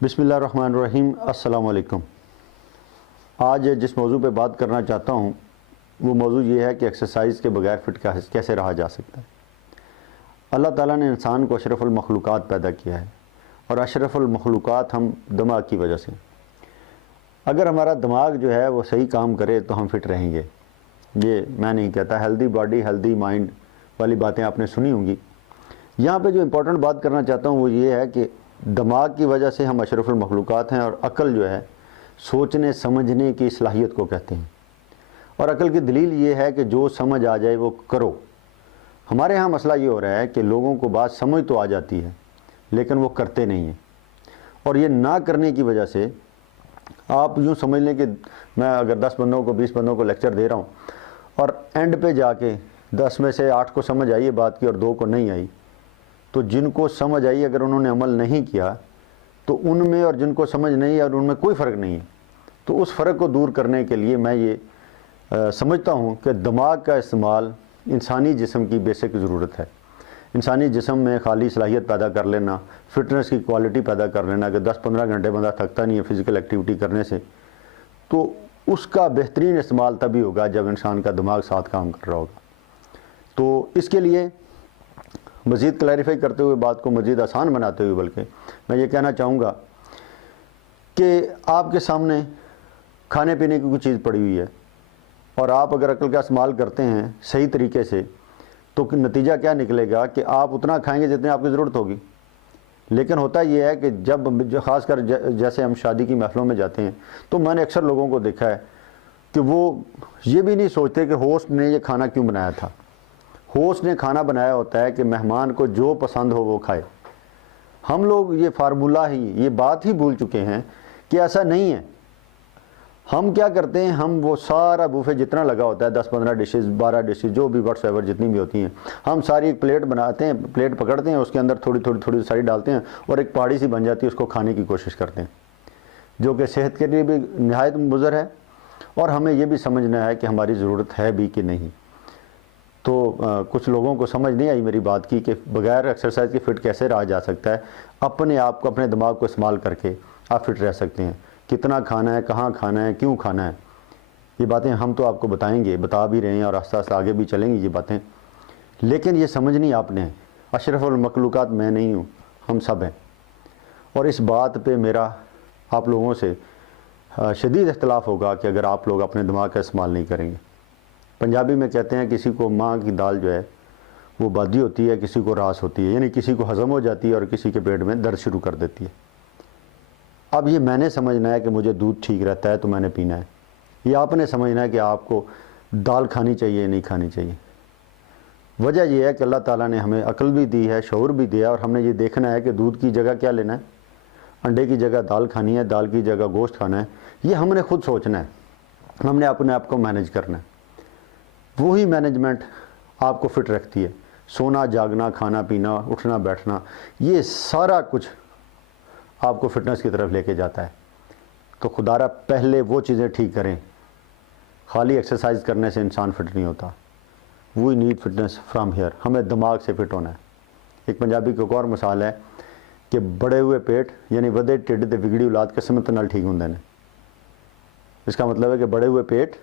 بسم اللہ الرحمن الرحیم۔ السلام علیکم۔ آج جس موضوع پہ بات کرنا چاہتا ہوں وہ موضوع یہ ہے کہ ایکسرسائز کے بغیر فٹ کیسے رہا جا سکتا ہے۔ اللہ تعالیٰ نے انسان کو اشرف المخلوقات پیدا کیا ہے، اور اشرف المخلوقات ہم دماغ کی وجہ سے۔ اگر ہمارا دماغ جو ہے وہ صحیح کام کرے تو ہم فٹ رہیں گے۔ یہ میں نہیں کہتا، ہیلدی باڈی ہیلدی مائنڈ والی باتیں آپ نے سنی ہوں گی۔ یہاں پہ جو امپورٹنٹ بات کرنا چاہتا ہوں وہ یہ ہے کہ دماغ کی وجہ سے ہم اشرف المخلوقات ہیں، اور عقل جو ہے سوچنے سمجھنے کی صلاحیت کو کہتے ہیں، اور عقل کی دلیل یہ ہے کہ جو سمجھ آ جائے وہ کرو۔ ہمارے ہاں مسئلہ یہ ہو رہا ہے کہ لوگوں کو بات سمجھ تو آ جاتی ہے لیکن وہ کرتے نہیں ہیں، اور یہ نہ کرنے کی وجہ سے آپ یوں سمجھ لیں کہ میں اگر 10 بندوں کو 20 بندوں کو لیکچر دے رہا ہوں اور اینڈ پہ جا کے 10 میں سے 8 کو سمجھ آئی ہے بات کی اور 2 کو نہیں آئی، تو جن کو سمجھ آئی اگر انہوں نے عمل نہیں کیا تو ان میں اور جن کو سمجھ نہیں ہے اور ان میں کوئی فرق نہیں ہے۔ تو اس فرق کو دور کرنے کے لیے میں یہ سمجھتا ہوں کہ دماغ کا استعمال انسانی جسم کی بیسک ضرورت ہے۔ انسانی جسم میں خالی صلاحیت پیدا کر لینا، فٹنس کی کوالٹی پیدا کر لینا کہ 10-15 گھنٹے بندہ تھکتا نہیں ہے فزیکل ایکٹیویٹی کرنے سے، تو اس کا بہترین استعمال تبھی ہوگا جب انسان کا دماغ ساتھ کام کر رہا ہوگا۔ تو اس کے لیے مزید کلیریفائی کرتے ہوئے، بات کو مزید آسان بناتے ہوئے، بلکہ میں یہ کہنا چاہوں گا کہ آپ کے سامنے کھانے پینے کی کوئی چیز پڑی ہوئی ہے، اور آپ اگر عقل کا استعمال کرتے ہیں صحیح طریقے سے تو نتیجہ کیا نکلے گا کہ آپ اتنا کھائیں گے جتنے آپ کی ضرورت ہوگی۔ لیکن ہوتا یہ ہے کہ جب خاص کر جیسے ہم شادی کی محفلوں میں جاتے ہیں تو میں نے اکثر لوگوں کو دیکھا ہے کہ وہ یہ بھی نہیں سوچتے کہ ہوسٹ نے یہ کھانا کیوں بنایا تھا۔ ہوسٹ نے کھانا بنایا ہوتا ہے کہ مہمان کو جو پسند ہو وہ کھائے۔ ہم لوگ یہ فارمولہ ہی، یہ بات ہی بھول چکے ہیں کہ ایسا نہیں ہے۔ ہم کیا کرتے ہیں، ہم وہ سارا بوفے جتنا لگا ہوتا ہے 10-15 ڈشز 12 ڈشز جو بھی واٹس ایور جتنی بھی ہوتی ہیں، ہم ساری ایک پلیٹ بناتے ہیں، پلیٹ پکڑتے ہیں، اس کے اندر تھوڑی ساری ڈالتے ہیں اور ایک پہاڑی سی بن جاتی ہے، اس کو کھانے کی کوشش کرتے ہیں، جو کہ صحت کے لیے بھی نہایت مضر ہے، اور ہمیں یہ بھی سمجھنا ہے کہ ہماری ضرورت ہے بھی کہ نہیں۔ تو کچھ لوگوں کو سمجھ نہیں آئی میری بات کی کہ بغیر ایکسرسائز کے فٹ کیسے رہا جا سکتا ہے۔ اپنے آپ کو، اپنے دماغ کو استعمال کر کے آپ فٹ رہ سکتے ہیں۔ کتنا کھانا ہے، کہاں کھانا ہے، کیوں کھانا ہے، یہ باتیں ہم تو آپ کو بتائیں گے، بتا بھی رہے ہیں، اور آہستہ آہستہ آگے بھی چلیں گی یہ باتیں، لیکن یہ سمجھنی آپ نے۔ اشرف المخلوقات میں نہیں ہوں، ہم سب ہیں، اور اس بات پہ میرا آپ لوگوں سے شدید اختلاف ہوگا کہ اگر آپ لوگ اپنے دماغ کا استعمال نہیں کریں گے۔ پنجابی میں کہتے ہیں کسی کو ماں کی دال جو ہے وہ بادی ہوتی ہے، کسی کو راس ہوتی ہے، یعنی کسی کو ہضم ہو جاتی ہے اور کسی کے پیٹ میں درد شروع کر دیتی ہے۔ اب یہ میں نے سمجھنا ہے کہ مجھے دودھ ٹھیک رہتا ہے تو میں نے پینا ہے، یہ آپ نے سمجھنا ہے کہ آپ کو دال کھانی چاہیے نہیں کھانی چاہیے۔ وجہ یہ ہے کہ اللہ تعالیٰ نے ہمیں عقل بھی دی ہے، شعور بھی دیا، اور ہم نے یہ دیکھنا ہے کہ دودھ کی جگہ کیا لینا ہے، انڈے کی جگہ دال کھانی ہے، دال کی جگہ گوشت کھانا ہے، یہ ہم نے خود سوچنا ہے، ہم نے اپنے آپ کو مینیج کرنا ہے۔ وہی مینجمنٹ آپ کو فٹ رکھتی ہے۔ سونا جاگنا، کھانا پینا، اٹھنا بیٹھنا، یہ سارا کچھ آپ کو فٹنس کی طرف لے کے جاتا ہے۔ تو خدا را پہلے وہ چیزیں ٹھیک کریں۔ خالی ایکسرسائز کرنے سے انسان فٹ نہیں ہوتا۔ We need fitness from here, ہمیں دماغ سے فٹ ہونا ہے۔ ایک پنجابی کی ایک اور مثال ہے کہ بڑے ہوئے پیٹ یعنی ودے ٹھڈ تے بگڑی اولاد قسمت نال ٹھیک ہوندے نے۔ اس کا مطلب ہے کہ بڑے ہوئے پیٹ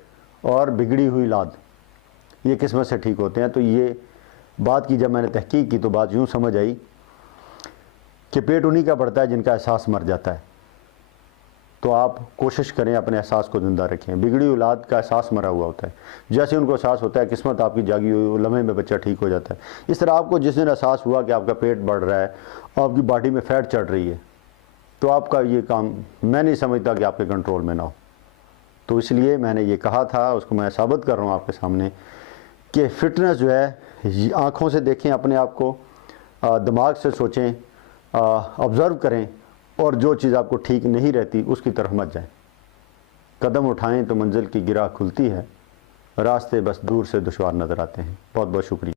اور بگڑی ہوئی اولاد یہ قسمت سے ٹھیک ہوتے ہیں۔ تو یہ بات کی جب میں نے تحقیق کی تو بات یوں سمجھ آئی کہ پیٹ انہی کا بڑھتا ہے جن کا احساس مر جاتا ہے۔ تو آپ کوشش کریں اپنے احساس کو زندہ رکھیں۔ بگڑی اولاد کا احساس مرا ہوا ہوتا ہے، جیسے ان کو احساس ہوتا ہے قسمت آپ کی جاگی ہوئی، لمحے میں بچہ ٹھیک ہو جاتا ہے۔ اس طرح آپ کو جس دن احساس ہوا کہ آپ کا پیٹ بڑھ رہا ہے اور آپ کی باڈی میں فیٹ چڑھ رہی ہے، تو آپ کا یہ کام میں نہیں سمجھتا کہ آپ کے کنٹرول میں نہ ہو۔ تو اس لیے میں نے یہ کہا تھا، اس کو میں ثابت کر رہا ہوں آپ کے سامنے کہ فٹنس جو ہے آنکھوں سے دیکھیں اپنے آپ کو، دماغ سے سوچیں، آبزرو کریں، اور جو چیز آپ کو ٹھیک نہیں رہتی اس کی طرف مت جائیں۔ قدم اٹھائیں تو منزل کی گرہ کھلتی ہے، راستے بس دور سے دشوار نظر آتے ہیں۔ بہت بہت شکریہ۔